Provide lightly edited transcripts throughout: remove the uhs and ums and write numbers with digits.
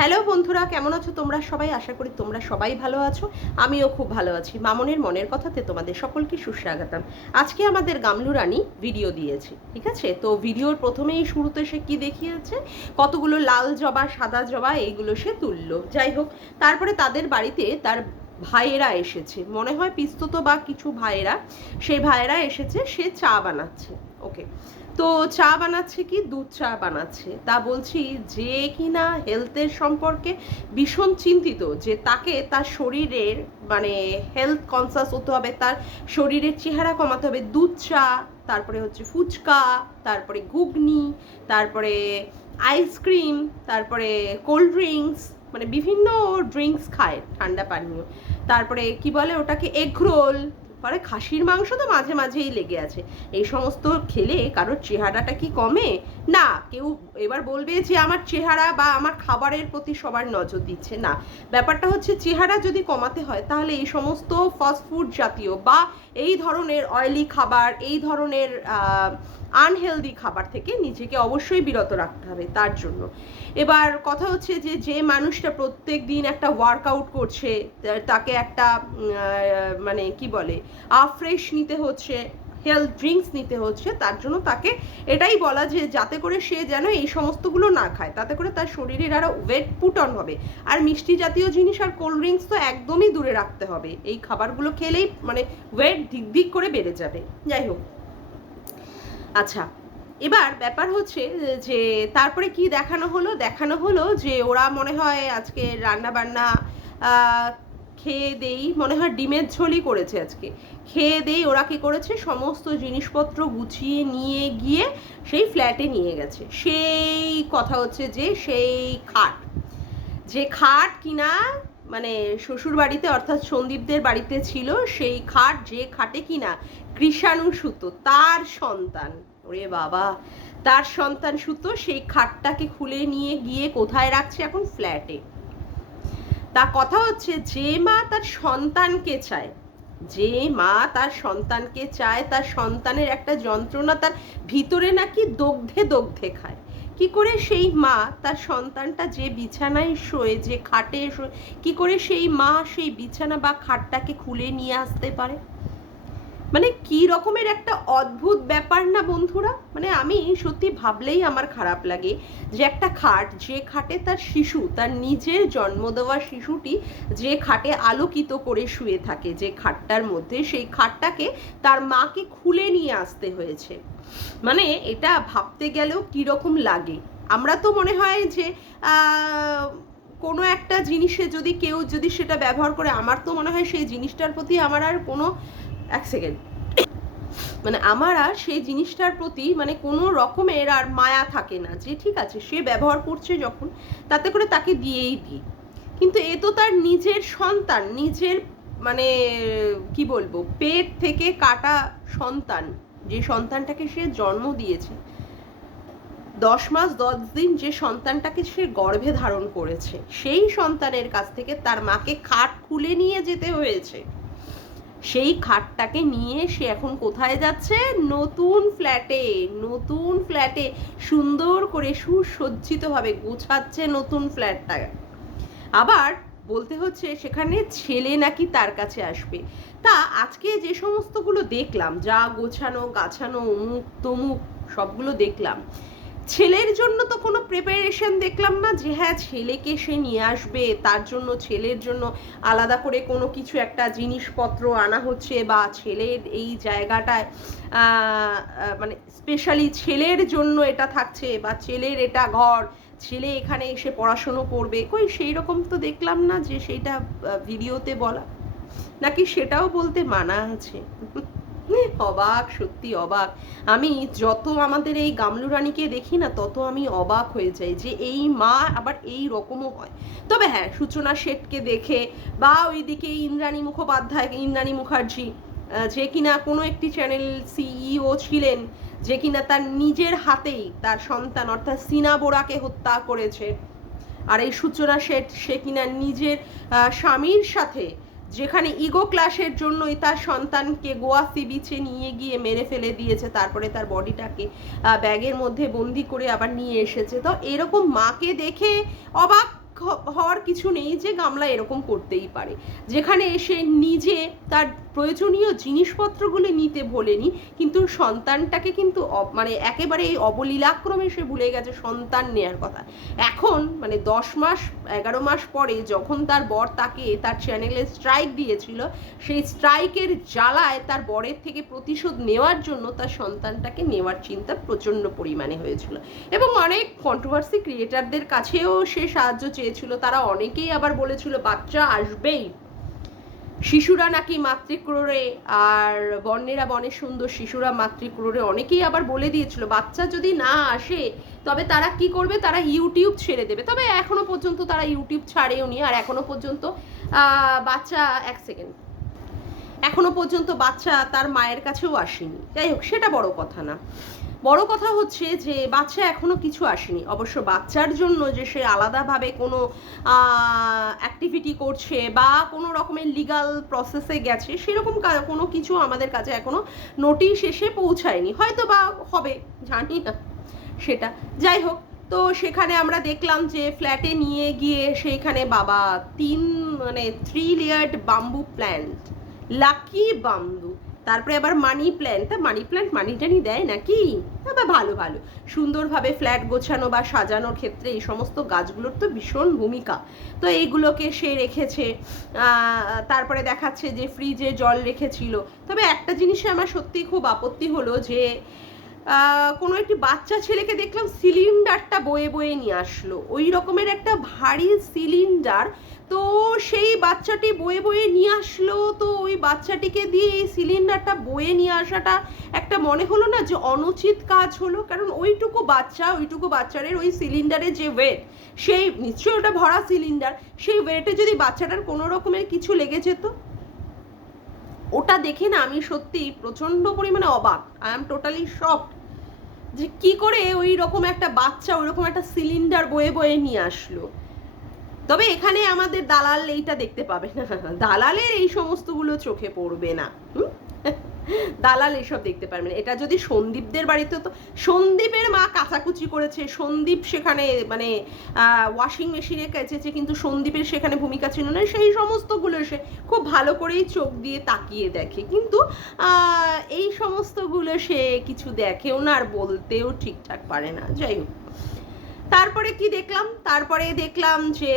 Hello বন্ধুরা, কেমন আছো তোমরা সবাই? আশা করি তোমরা সবাই ভালো আছো। আমিও খুব ভালো আছি। মামনের মনের কথাতে তোমাদের সকলকে সুস্বাগতম। আজকে আমাদের গামলু রানী ভিডিও দিয়েছে, ঠিক আছে? তো ভিডিওর প্রথমেই শুরুতে সে কি দেখিয়েছে, কতগুলো লাল জবা, সাদা জবা এইগুলো সে তুললো। যাই হোক, তারপরে তাদের বাড়িতে তার ভাইয়েরা এসেছে, মনে হয় পিস্তত বা কিছু ভাইয়েরা, সেই ভাইয়েরা এসেছে, সে চা বানাচ্ছে। ওকে, তো চা বানাচ্ছে কি, দুধ চা বানাচ্ছে। তা বলছি যে কিনা হেলথের সম্পর্কে ভীষণ চিন্তিত, যে তাকে তার শরীরের মানে হেলথ কনসাস হতে হবে, তার শরীরের চেহারা কমাতে হবে। দুধ চা, তারপরে হচ্ছে ফুচকা, তারপরে ঘুগনি, তারপরে আইসক্রিম, তারপরে কোল্ড ড্রিঙ্কস, মানে বিভিন্ন ড্রিঙ্কস খায়, ঠান্ডা পানীয়। তারপরে কি বলে ওটাকে, এগরোল, পরে খাসির মাংস তো মাঝে মাঝেই লেগে আছে। এই সমস্ত খেলে কারোর চেহারাটা কি কমে? না। কেউ এবার বলবে যে আমার চেহারা বা আমার খাবারের প্রতি সবার নজর দিচ্ছে না। ব্যাপারটা হচ্ছে, চেহারা যদি কমাতে হয় তাহলে এই সমস্ত ফাস্টফুড জাতীয় বা এই ধরনের অয়েলি খাবার, এই ধরনের আনহেলদি খাবার থেকে নিজেকে অবশ্যই বিরত রাখতে হবে তার জন্য। এবার কথা হচ্ছে যে যে মানুষটা প্রত্যেক দিন একটা ওয়ার্কআউট করছে, তাকে একটা মানে কি বলে, ফ্রেশ নিতে হচ্ছে, হেলথ ড্রিঙ্কস নিতে হচ্ছে, তার জন্য তাকে এটাই বলা যে যাতে করে সে যেন এই সমস্তগুলো না খায়, তাতে করে তার শরীরের আরও ওয়েট পুট অন হবে। আর মিষ্টি জাতীয় জিনিস আর কোল্ড ড্রিঙ্কস তো একদমই দূরে রাখতে হবে। এই খাবারগুলো খেলেই মানে ওয়েট দিক দিক করে বেড়ে যাবে। যাই হোক, আচ্ছা, এবার ব্যাপার হচ্ছে যে তারপরে কি দেখানো হলো যে ওরা মনে হয় আজকে রান্না বান্না খেয়ে দেই, মনে হয় ডিমের ঝোলই করেছে আজকে। খেয়ে দেই ওরা কি করেছে, সমস্ত জিনিসপত্র গুছিয়ে নিয়ে গিয়ে সেই ফ্ল্যাটে নিয়ে গেছে। সেই কথা হচ্ছে যে সেই খাট, যে খাট কিনা মানে শ্বশুর বাড়িতে অর্থাৎ সন্দীপদের বাড়িতে ছিল, সেই খাট, যে খাটে কিনা কৃষাণু সুতো তার সন্তান, ওরে বাবা, তার সন্তান সুতো সেই খাটটাকে খুলে নিয়ে গিয়ে কোথায় রাখছে এখন? ফ্ল্যাটে। তা কথা হচ্ছে, যে মা তার সন্তানকে চায়, যে মা তার সন্তানকে চায়, তার সন্তানের একটা যন্ত্রণা তার ভিতরে নাকি দগ্ধে দগ্ধে খায়, কি করে সেই মা তার সন্তানটা যে বিছানায় শোয়, যে খাটে শোয়, কি করে সেই মা সেই বিছানা বা খাটটাকে খুলে নিয়ে আসতে পারে? মানে কি রকমের একটা অদ্ভুত ব্যাপার না বন্ধুরা? মানে আমি সত্যি ভাবলেই আমার খারাপ লাগে যে একটা খাট, যে খাটে তার শিশু, তার নিজের জন্ম দেওয়া শিশুটি যে খাটে আলোকিত করে শুয়ে থাকে, যে খাটটার মধ্যে, সেই খাটটাকে তার মাকে খুলে নিয়ে আসতে হয়েছে। মানে এটা ভাবতে গেলেও কীরকম লাগে। আমরা তো মনে হয় যে কোনো একটা জিনিসে যদি কেউ যদি সেটা ব্যবহার করে, আমার তো মনে হয় সেই জিনিসটার প্রতি আমার আর কোনো, এক সেকেন্ড, মানে আমার আর সেই জিনিসটার প্রতি মানে কোনো রকমের আর মায়া থাকে না, যে ঠিক আছে সে ব্যবহার করছে যখন, তাতে করে তাকে দিয়েই দিই। কিন্তু এ তো তার নিজের সন্তান, নিজের মানে কি বলবো, পেট থেকে কাটা সন্তান, যে সন্তানটাকে সে জন্ম দিয়েছে, 10 মাস 10 দিন যে সন্তানটাকে সে গর্ভে ধারণ করেছে, সেই সন্তানের কাছ থেকে তার মাকে খাট খুলে নিয়ে যেতে হয়েছে। সেই খাটটাকে নিয়ে সে এখন কোথায় যাচ্ছে? নতুন ফ্ল্যাটে। নতুন ফ্ল্যাটে সুন্দর করে সুসজ্জিতভাবে গোছাচ্ছে নতুন ফ্ল্যাটটা। আবার বলতে হচ্ছে সেখানে ছেলে নাকি তার কাছে আসবে। তা আজকে যে সমস্তগুলো দেখলাম, যা গোছানো গাছানো অমুক তমুক সবগুলো দেখলাম, ছেলের জন্য তো কোনো প্রিপারেশন দেখলাম না যে হ্যাঁ ছেলেকে সে নিয়ে আসবে, তার জন্য ছেলের জন্য আলাদা করে কোনো কিছু একটা জিনিসপত্র আনা হচ্ছে, বা ছেলের এই জায়গাটায় মানে স্পেশালি ছেলের জন্য এটা থাকছে, বা ছেলের এটা ঘর, ছেলে এখানে এসে পড়াশুনো করবে। কই সেই রকম তো দেখলাম না যে সেইটা ভিডিওতে বলা, নাকি সেটাও বলতে মানা আছে? অবাক, সত্যি অবাক। আমি যত আমাদের এই গামলু রানীকে দেখি না, তত আমি অবাক হয়ে যাই যে এই মা আবার এই রকমও হয়। তবে হ্যাঁ, সূচনা শেঠকে দেখে, বা ওইদিকে ইন্দ্রাণী মুখোপাধ্যায়, ইন্দ্রাণী মুখার্জি, যে কিনা কোনো একটি চ্যানেল সিইও ছিলেন, যে কিনা তার নিজের হাতেই তার সন্তান অর্থাৎ সিনা বোরাকে হত্যা করেছে। আর এই সূচনা শেঠ, সে কিনা নিজের স্বামীর সাথে, যেখানে ইগো ক্লাসের জন্যই তার সন্তানকে গোয়া সি বিচে নিয়ে গিয়ে মেরে ফেলে দিয়েছে, তারপরে তার বডিটাকে ব্যাগের মধ্যে বন্দি করে আবার নিয়ে এসেছে। তো এরকম মাকে দেখে অবাক হওয়ার কিছু নেই যে গামলা এরকম করতেই পারে, যেখানে এসে নিজে তার প্রয়োজনীয় জিনিসপত্রগুলি নিতে ভোলেনি, কিন্তু সন্তানটাকে কিন্তু মানে একেবারে এই অবলীলাক্রমে সে ভুলে গেছে সন্তান নেয়ার কথা। এখন মানে 10 মাস 11 মাস পরে যখন তার বর তাকে তার চ্যানেলে স্ট্রাইক দিয়েছিল, সেই স্ট্রাইকের জ্বালায় তার বরের থেকে প্রতিশোধ নেওয়ার জন্য তার সন্তানটাকে নেওয়ার চিন্তা প্রচণ্ড পরিমাণে হয়েছিল। এবং অনেক কন্ট্রোভার্সি ক্রিয়েটারদের কাছেও সে সাহায্য চেয়েছিল, তারা অনেকেই আবার বলেছিল বাচ্চা আসবেই, শিশুরা নাকি মাতৃক্রোড়ে আর বর্ণেরা বনে সুন্দর, শিশুরা মাতৃক্রোড়ে। অনেকেই আবার বলে দিয়েছিল বাচ্চা যদি না আসে তবে তারা কি করবে, তারা ইউটিউব ছেড়ে দেবে। তবে এখনো পর্যন্ত তারা ইউটিউব ছাড়েও নি, আর এখনো পর্যন্ত বাচ্চা এখনো পর্যন্ত বাচ্চা তার মায়ের কাছেও আসেনি। যাই হোক, সেটা বড় কথা না, বড় কথা হচ্ছে যে বাচ্চা এখনো কিছু আসেনি। অবশ্য বাচ্চার জন্য যে সে আলাদাভাবে কোনো অ্যাক্টিভিটি করছে বা কোনো রকমের লিগাল প্রসেসে গেছে সেরকম কোনো কিছু আমাদের কাছে এখনো নোটিশ এসে পৌঁছায়নি, হয়তো বা হবে, জানি না সেটা। যাই হোক, তো সেখানে আমরা দেখলাম যে ফ্ল্যাটে নিয়ে গিয়ে সেইখানে বাবা 3 layered bamboo plant, lucky bamboo, তারপরে আবার মানি প্ল্যান্ট। তা মানি প্ল্যান্ট মানি টানি দেয় নাকি? তবে ভালো ভালো সুন্দরভাবে ফ্ল্যাট গোছানো বা সাজানোর ক্ষেত্রে এই সমস্ত গাছগুলোর তো ভীষণ ভূমিকা। তো এইগুলোকে সে রেখেছে। তারপরে দেখাচ্ছে যে ফ্রিজে জল রেখেছিল। তবে একটা জিনিসে আমার সত্যিই খুব আপত্তি হলো যে কোনো একটি বাচ্চা ছেলেকে দেখলাম সিলিন্ডারটা বয়ে বয়ে নিয়ে আসলো, ওই রকমের একটা ভারী সিলিন্ডার। তো সেই বাচ্চাটি বয়ে বয়ে নিয়ে আসলো, তো ওই বাচ্চাটিকে দিয়ে এই সিলিন্ডারটা বয়ে নিয়ে আসাটা একটা মনে হলো না যে অনুচিত কাজ হলো। কারণ ওইটুকু বাচ্চারের ওই সিলিন্ডারের যে ওয়েট, সেই নিশ্চয়ই ওটা ভরা সিলিন্ডার, সেই ওয়েটে যদি বাচ্চাটার কোনো রকমের কিছু লেগে যেত, ওটা দেখে না আমি সত্যি প্রচণ্ড পরিমাণে অবাক। আই এম টোটালি শকড যে কি করে ওই রকম একটা বাচ্চা ওই রকম একটা সিলিন্ডার বয়ে বয়ে নিয়ে আসলো। তবে এখানে আমাদের দালাল এইটা দেখতে পাবে না, দালালের এই সমস্তগুলো চোখে পড়বে না, দালাল এসব দেখতে পারবে না। এটা যদি সন্দীপদের বাড়িতে হতো, সন্দীপের মা কাচাকুচি করেছে, সন্দীপ সেখানে মানে ওয়াশিং মেশিনে কেচেছে, কিন্তু সন্দীপের সেখানে ভূমিকা ছিল না, সেই সমস্তগুলো সে খুব ভালো করেই চোখ দিয়ে তাকিয়ে দেখে, কিন্তু এই সমস্তগুলো সে কিছু দেখেও না আর বলতেও ঠিকঠাক পারে না। যাই হোক, তারপরে কি দেখলাম, তারপরে দেখলাম যে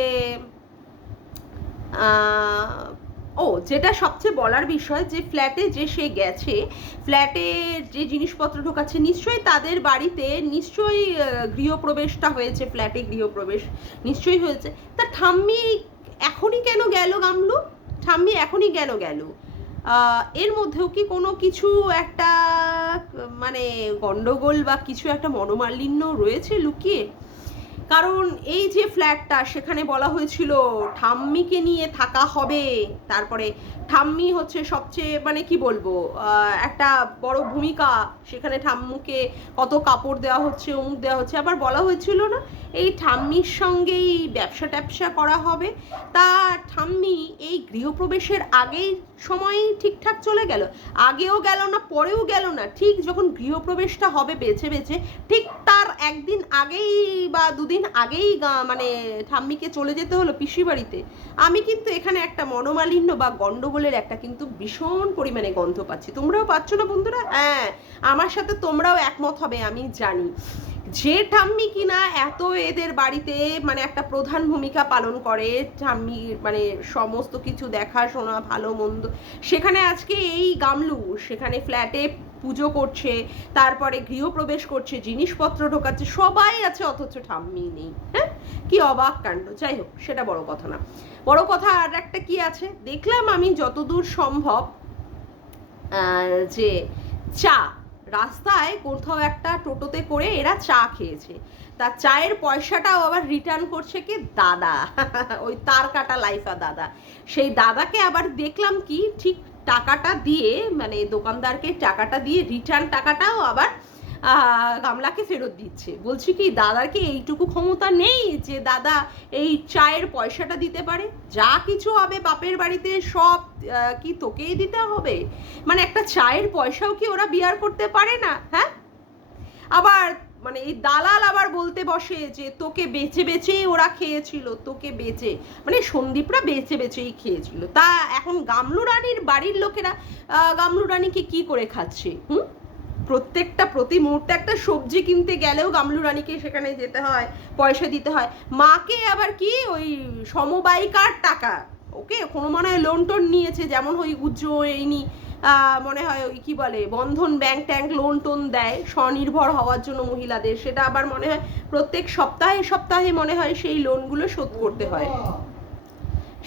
যেটা সবচেয়ে বলার বিষয়, যে ফ্ল্যাটে যে সে গেছে, ফ্ল্যাটে যে জিনিসপত্র ঢোকাচ্ছে, নিশ্চয়ই তাদের বাড়িতে নিশ্চয়ই গৃহপ্রবেশটা হয়েছে, ফ্ল্যাটে গৃহপ্রবেশ নিশ্চয়ই হয়েছে। তা ঠাম্মি এখনই কেন গেল গামলু? ঠাম্মি এখনই কেন গেল? এর মধ্যেও কি কোনো কিছু একটা মানে গন্ডগোল বা কিছু একটা মনোমালিন্য রয়েছে লুকিয়ে? কারণ এই যে ফ্ল্যাটটা, সেখানে বলা হয়েছিল ঠাম্মিকে নিয়ে থাকা হবে, তারপরে ঠাম্মি হচ্ছে সবচেয়ে মানে কি বলবো একটা বড় ভূমিকা, সেখানে ঠাম্মুকে কত কাপড় দেওয়া হচ্ছে, অমুক দেওয়া হচ্ছে। আবার বলা হয়েছিল না এই ঠাম্মির সঙ্গেই ব্যবসা ট্যাবসা করা হবে। তা ঠাম্মি এই গৃহপ্রবেশের আগেই সময়ই ঠিকঠাক চলে গেল, আগেও গেল না পরেও গেল না, ঠিক যখন গৃহপ্রবেশটা হবে বেছে বেছে ঠিক তার একদিন আগেই বা দুদিন আগেই মানে ঠাম্মিকে চলে যেতে হলো পিসি বাড়িতে। আমি কিন্তু এখানে একটা মনোমালিন্য বা গন্ডগোলের একটা কিন্তু ভীষণ পরিমাণে গন্ধ পাচ্ছি। তোমরাও পাচ্ছ না বন্ধুরা? হ্যাঁ, আমার সাথে তোমরাও একমত হবে আমি জানি। যে ঠাম্মি কিনা এত এদের বাড়িতে মানে একটা প্রধান ভূমিকা পালন করে, ঠাম্মির মানে সমস্ত কিছু দেখাশোনা ভালো মন্দ, সেখানে আজকে এই গামলু সেখানে ফ্ল্যাটে পুজো করছে, তারপরে গৃহপ্রবেশ করছে, জিনিসপত্র ঢোকাচ্ছে, সবাই আছে অথচ ঠাম্মি নেই। হ্যাঁ, কি অবাক কাণ্ড। যাই হোক, সেটা বড় কথা না। বড় কথা আর একটা কি আছে দেখলাম আমি যতদূর সম্ভব, যে চা রাস্তায় কোথাও একটা টোটোতে করে এরা চা খেয়েছে, তার চায়ের পয়সাটাও আবার রিটার্ন করছে কি দাদা, ওই তার কাটা লাইফা দাদা। সেই দাদাকে আবার দেখলাম কি ঠিক টাকাটা দিয়ে মানে দোকানদারকে টাকাটা দিয়ে রিটার্ন টাকাটাও আবার গামলাকে ফেরত দিচ্ছে। বলছি কি দাদার কি এইটুকু ক্ষমতা নেই যে দাদা এই চায়ের পয়সাটা দিতে পারে? যা কিছু হবে বাপের বাড়িতে সব কি তোকেই দিতে হবে? মানে একটা চায়ের পয়সাও কি ওরা বিয়ার করতে পারে না? হ্যাঁ, আবার মানে এই দালাল আবার বলতে বসে যে তোকে বেচে বেচেই ওরা খেয়েছিল, তোকে বেচে, মানে সন্দীপরা বেচে বেচেই খেয়েছিল। তা এখন গামলু রানীর বাড়ির লোকেরা গামলু রানীকে কি করে খাচ্ছে? প্রত্যেকটা প্রতি মুহূর্তে একটা সবজি কিনতে গেলেও গামলু রানীকে সেখানে যেতে হয়, পয়সা দিতে হয়। মাকে আবার কি ওই সমবায়িকার টাকা, ওকে কোনো মনে হয় লোন টোন নিয়েছে, যেমন ওই উজ্জয়িনী মনে হয় ওই কি বলে বন্ধন ব্যাংক ট্যাঙ্ক লোন টোন দেয় স্বনির্ভর হওয়ার জন্য মহিলাদের, সেটা আবার মনে হয় প্রত্যেক সপ্তাহে সপ্তাহে মনে হয় সেই লোনগুলো শোধ করতে হয়।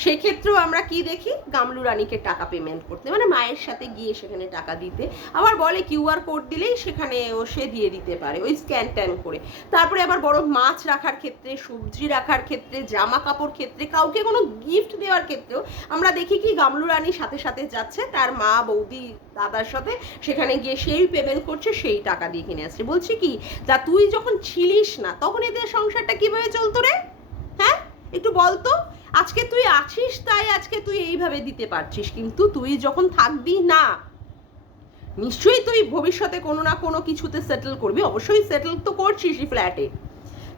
সেক্ষেত্রেও আমরা কি দেখি গামলু রানীকে টাকা পেমেন্ট করতে, মানে মায়ের সাথে গিয়ে সেখানে টাকা দিতে, আবার বলে কিউআর কোড দিলেই সেখানে ও সে দিয়ে দিতে পারে ওই স্ক্যান ট্যান করে। তারপরে আবার বড় মাছ রাখার ক্ষেত্রে, সবজি রাখার ক্ষেত্রে, জামা কাপড় ক্ষেত্রে, কাউকে কোনো গিফট দেওয়ার ক্ষেত্রেও আমরা দেখি কি গামলু রানীর সাথে সাথে যাচ্ছে তার মা বৌদি দাদার সাথে, সেখানে গিয়ে সেই পেমেন্ট করছে, সেই টাকা দিয়ে কিনে আসছে। বলছি কি তা তুই যখন ছিলিস না তখন এদের সংসারটা কিভাবে চলতো রে? হ্যাঁ একটু বলতো। আজকে তুই আছিস তাই আজকে তুই এইভাবে দিতে পারছিস, কিন্তু তুই যখন থাকবি না নিশ্চয়ই তুই ভবিষ্যতে কোনো না কোনো কিছুতে সেটেল করবি, অবশ্যই সেটেল তো করছিসই ফ্ল্যাটে,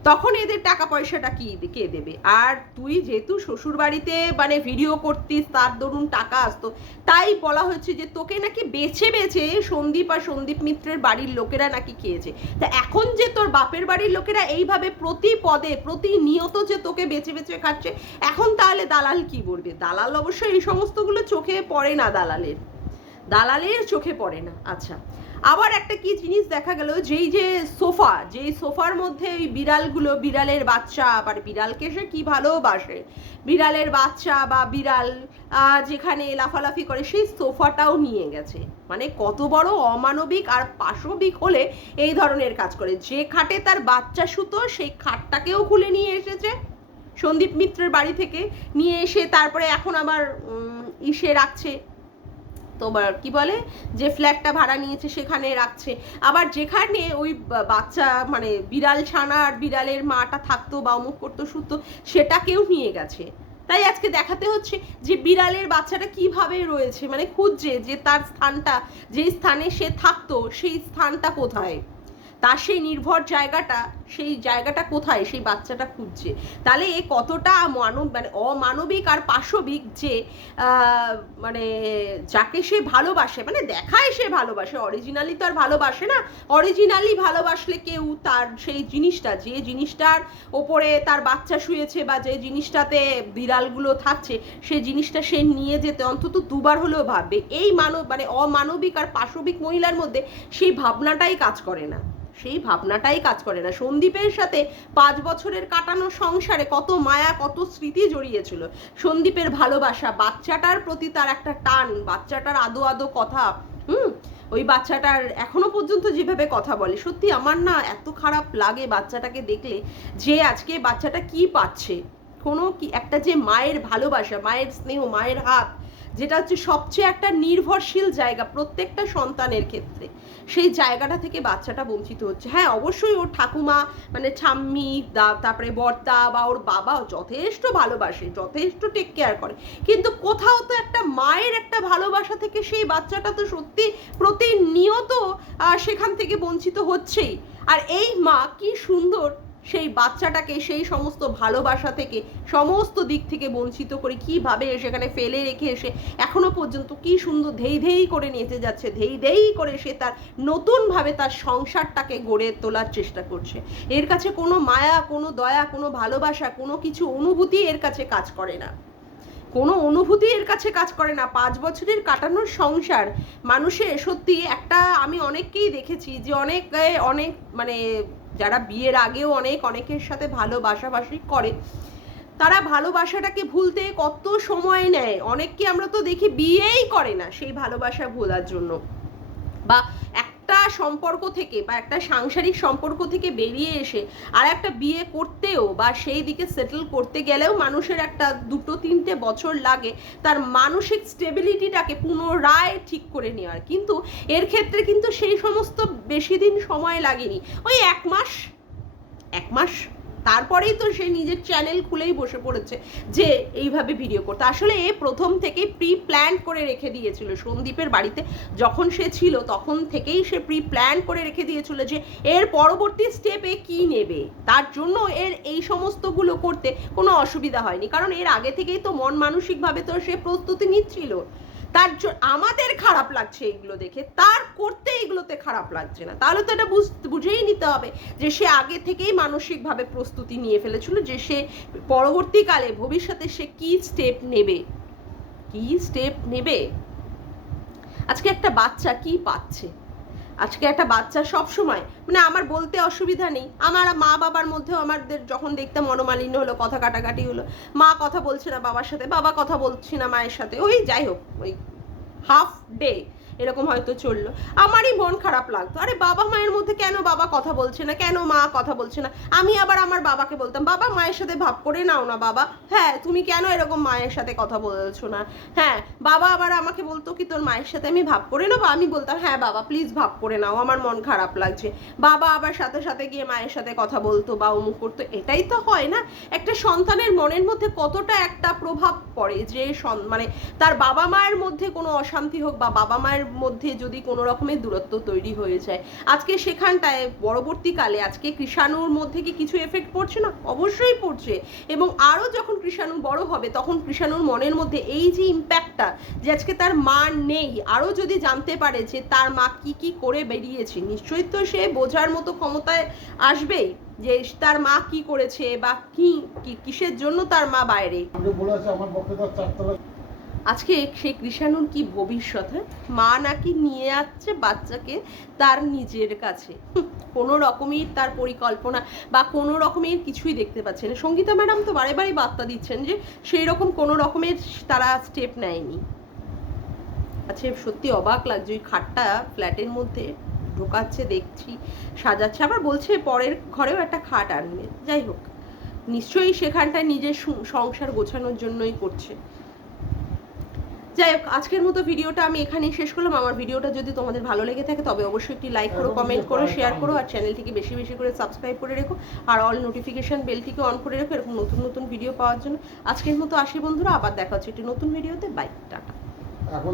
তখন এদের টাকা পয়সাটা কি কে দেবে? আর তুই যেহেতু শ্বশুর বাড়িতে মানে ভিডিও করতিস তার দরুন টাকা আসতো, তাই বলা হচ্ছে যে তোকে নাকি বেছে বেছে সন্দীপ আর সন্দীপ মিত্রের বাড়ির লোকেরা নাকি খেয়েছে। তা এখন যে তোর বাপের বাড়ির লোকেরা এইভাবে প্রতি পদে প্রতিনিয়ত যে তোকে বেছে বেছে খাচ্ছে, এখন তাহলে দালাল কি বলবে? দালাল অবশ্যই এই সমস্তগুলো চোখে পড়ে না, দালালের চোখে পড়ে না। আচ্ছা, আবার একটা কি জিনিস দেখা গেল, যেই সোফার মধ্যে ওই বিড়ালগুলো, বিড়ালের বাচ্চা, আবার বিড়ালকে সে কি ভালোবাসে, বিড়ালের বাচ্চা বা বিড়াল যেখানে লাফালাফি করে সেই সোফাটাও নিয়ে গেছে। মানে কত বড় অমানবিক আর পাশবিক হলে এই ধরনের কাজ করে। যে খাটে তার বাচ্চা শুতো সেই খাটটাকেও খুলে নিয়ে এসেছে সন্দীপ মিত্রের বাড়ি থেকে নিয়ে এসে, তারপরে এখন আবার ইসে রাখছে, তোমার কি বলে যে ফ্ল্যাটটা ভাড়া নিয়েছে সেখানে রাখছে। আবার যেখানে ওই বাচ্চা মানে বিড়াল ছানা আর বিড়ালের মাটা থাকতো বা অমুক করতো শুতো, সেটাকেও নিয়ে গেছে। তাই আজকে দেখাতে হচ্ছে যে বিড়ালের বাচ্চাটা কিভাবে রয়েছে, মানে খুঁজছে যে তার স্থানটা, যে স্থানে সে থাকতো সেই স্থানটা কোথায়, তার সেই নির্ভর জায়গাটা, সেই জায়গাটা কোথায়, সেই বাচ্চাটা খুঁজছে। তাহলে এ কতটা মানে অমানবিক আর পাশবিক যে মানে যাকে সে ভালোবাসে, মানে দেখায় সে ভালোবাসে, অরিজিনালি তো আর ভালোবাসে না। অরিজিনালি ভালোবাসলে কেউ তার সেই জিনিসটা, যে জিনিসটার ওপরে তার বাচ্চা শুয়েছে বা যে জিনিসটাতে বিড়ালগুলো থাকছে, সেই জিনিসটা সে নিয়ে যেতে অন্তত দুবার হলেও ভাববে। এই মানে অমানবিক আর পাশবিক মহিলার মধ্যে সেই ভাবনাটাই কাজ করে না, সন্দীপের সাথে 5 বছরের কাটানো সংসারে কত মায়া, কত স্মৃতি জড়িয়েছিল। সন্দীপের ভালোবাসা, বাচ্চাটার প্রতি তার একটা টান, বাচ্চাটার আদো আদো কথা, ওই বাচ্চাটার এখনো পর্যন্ত যেভাবে কথা বলে, সত্যি আমার না এত খারাপ লাগে বাচ্চাটাকে দেখলে, যে আজকে বাচ্চাটা কি পাচ্ছে, কোনো কি একটা যে মায়ের ভালোবাসা, মায়ের স্নেহ, মায়ের হাত, যেটা হচ্ছে সবচেয়ে একটা নির্ভরশীল জায়গা প্রত্যেকটা সন্তানের ক্ষেত্রে, সেই জায়গাটা থেকে বাচ্চাটা বঞ্চিত হচ্ছে। হ্যাঁ অবশ্যই ওর ঠাকুমা মানে ঠাম্মি, তারপরে বর্তা বা ওর বাবা যথেষ্ট ভালোবাসে, যথেষ্ট টেক কেয়ার করে, কিন্তু কোথাও তো একটা মায়ের একটা ভালোবাসা থেকে সেই বাচ্চাটা তো সত্যি প্রতিনিয়ত সেখান থেকে বঞ্চিত হচ্ছেই। আর এই মা কি সুন্দর সেই বাচ্চাটাকে সেই সমস্ত ভালোবাসা থেকে, সমস্ত দিক থেকে বঞ্চিত করে কিভাবে সেখানে ফেলে রেখে এসে এখনো পর্যন্ত কি সুন্দর ধেই করে নিতে যাচ্ছে, ধেই করে সে তার নতুনভাবে তার সংসারটাকে গড়ে তোলার চেষ্টা করছে। এর কাছে কোনো মায়া, কোনো দয়া, কোনো ভালোবাসা, কোনো কিছু অনুভূতি এর কাছে কাজ করে না, কোনো অনুভূতি এর কাছে কাজ করে না। 5 বছরের কাটানোর সংসার মানুষের সত্যি একটা, আমি অনেককেই দেখেছি যে অনেক মানে যারা বিয়ের আগেও অনেকের সাথে ভালোবাসাবাসি করে, তারা ভালোবাসাটাকে ভুলতে কত সময় নেয়। অনেককে আমরা তো দেখি বিয়েই করে না সেই ভালোবাসা ভোলার জন্য, বা একটা সম্পর্ক থেকে বা একটা সাংসারিক সম্পর্ক থেকে বেরিয়ে এসে আর একটা বিয়ে করতেও বা সেই দিকে সেটেল করতে গেলেও মানুষের একটা 2-3 বছর লাগে তার মানসিক স্টেবিলিটিটাকে পুনরায় ঠিক করে নেওয়ার। কিন্তু এর ক্ষেত্রে কিন্তু সেই সমস্ত বেশি দিন সময় লাগেনি, ওই 1 মাস তারপরেই তো সে নিজের চ্যানেল খুলেই বসে পড়েছে যে এইভাবে ভিডিও করতে। আসলে এ প্রথম থেকেই প্রি প্ল্যান করে রেখে দিয়েছিল সন্দীপের বাড়িতে যখন সে ছিল, তখন থেকেই সে প্রি প্ল্যান করে রেখে দিয়েছিল যে এর পরবর্তী স্টেপে কি নেবে, তার জন্য এর এই সমস্তগুলো করতে কোনো অসুবিধা হয়নি, কারণ এর আগে থেকেই তো মন মানসিকভাবে তো সে প্রস্তুতি নিচ্ছিল। তার আমাদের খারাপ লাগছে এগুলো দেখে, তার করতে এগুলোতে খারাপ লাগছে না, তাহলে তো এটা বুঝেই নিতে হবে যে সে আগে থেকেই মানসিকভাবে প্রস্তুতি নিয়ে ফেলেছিল যে সে পরবর্তীকালে ভবিষ্যতে সে কি স্টেপ নেবে, কি স্টেপ নেবে। আজকে একটা বাচ্চা কি পাচ্ছে, আজকে একটা বাচ্চা সব সময়, মানে আমার বলতে অসুবিধা নেই, আমার মা বাবার মধ্যেও আমাদের যখন দেখতে মনোমালিন্য হলো, কথা কাটাকাটি হলো, মা কথা বলছে না বাবার সাথে, বাবা কথা বলছি না মায়ের সাথে, ওই যাই হোক ওই হাফ ডে এরকম হয়তো চললো, আমারই মন খারাপ লাগতো, আরে বাবা মায়ের মধ্যে কেন বাবা কথা বলছে না, কেন মা কথা বলছে না। আমি আবার আমার বাবাকে বলতাম, বাবা মায়ের সাথে ভাব করে নাও না বাবা, হ্যাঁ তুমি কেন এরকম মায়ের সাথে কথা বলছো না। হ্যাঁ, বাবা আবার আমাকে বলতো কি তোর মায়ের সাথে আমি ভাব করে নেবো, আমি বলতাম হ্যাঁ বাবা প্লিজ ভাব করে নাও, আমার মন খারাপ লাগছে। বাবা আবার সাথে সাথে গিয়ে মায়ের সাথে কথা বলতো বা অমুক করতো। এটাই তো হয় না, একটা সন্তানের মনের মধ্যে কতটা একটা প্রভাব পড়ে যে মানে তার বাবা মায়ের মধ্যে কোনো অশান্তি হোক বা বাবা মায়ের মধ্যে যদি কোনো রকমের দূরত্ব তৈরি হয়ে যায়, আজকে সেখানটায় পরবর্তীকালে আজকে কৃষাণুর মধ্যে কি কিছু এফেক্ট পড়ছে না? অবশ্যই পড়ছে। এবং আরও যখন কৃষাণু বড় হবে তখন কৃষাণুর মনের মধ্যে এই যে ইম্প্যাক্টটা যে আজকে তার মা নেই, আরও যদি জানতে পারে যে তার মা কি কি করে বেরিয়েছে, নিশ্চয়ই তো সে বোঝার মতো ক্ষমতায় আসবেই যে তার মা কি করেছে বা কি কিসের জন্য তার মা বাইরে। আজকে সেই কৃষাণুর কি ভবিষ্যৎ, মা নাকি নিয়ে যাচ্ছে বাচ্চাকে তার নিজের কাছে, কোনো রকমের তার পরিকল্পনা বা কোনো রকমের কিছুই দেখতে পাচ্ছে না। সঙ্গীতা ম্যাডাম তো বারে বারে বার্তা দিচ্ছেন যে সেই রকম কোনো রকমের তারা স্টেপ নেয়নি। আচ্ছা সত্যি অবাক লাগছে, ওই খাটটা ফ্ল্যাটের মধ্যে ঢোকাচ্ছে দেখছি, সাজাচ্ছে, আবার বলছে পরের ঘরেও একটা খাট আনবে। যাই হোক, নিশ্চয়ই সেখানটায় নিজের সংসার গোছানোর জন্যই করছে। যাই হোক, আজকের মতো ভিডিওটা আমি এখানেই শেষ করলাম। আমার ভিডিওটা যদি তোমাদের ভালো লেগে থাকে তবে অবশ্যই একটি লাইক করো, কমেন্ট করো, শেয়ার করো, আর চ্যানেলটিকে বেশি বেশি করে সাবস্ক্রাইব করে রেখো, আর অল নোটিফিকেশন বেলটিকে অন করে রেখো এরকম নতুন নতুন ভিডিও পাওয়ার জন্য। আজকের মতো আসি বন্ধুরা, আবার দেখা হচ্ছে একটি নতুন ভিডিওতে। Bye, tata. এখন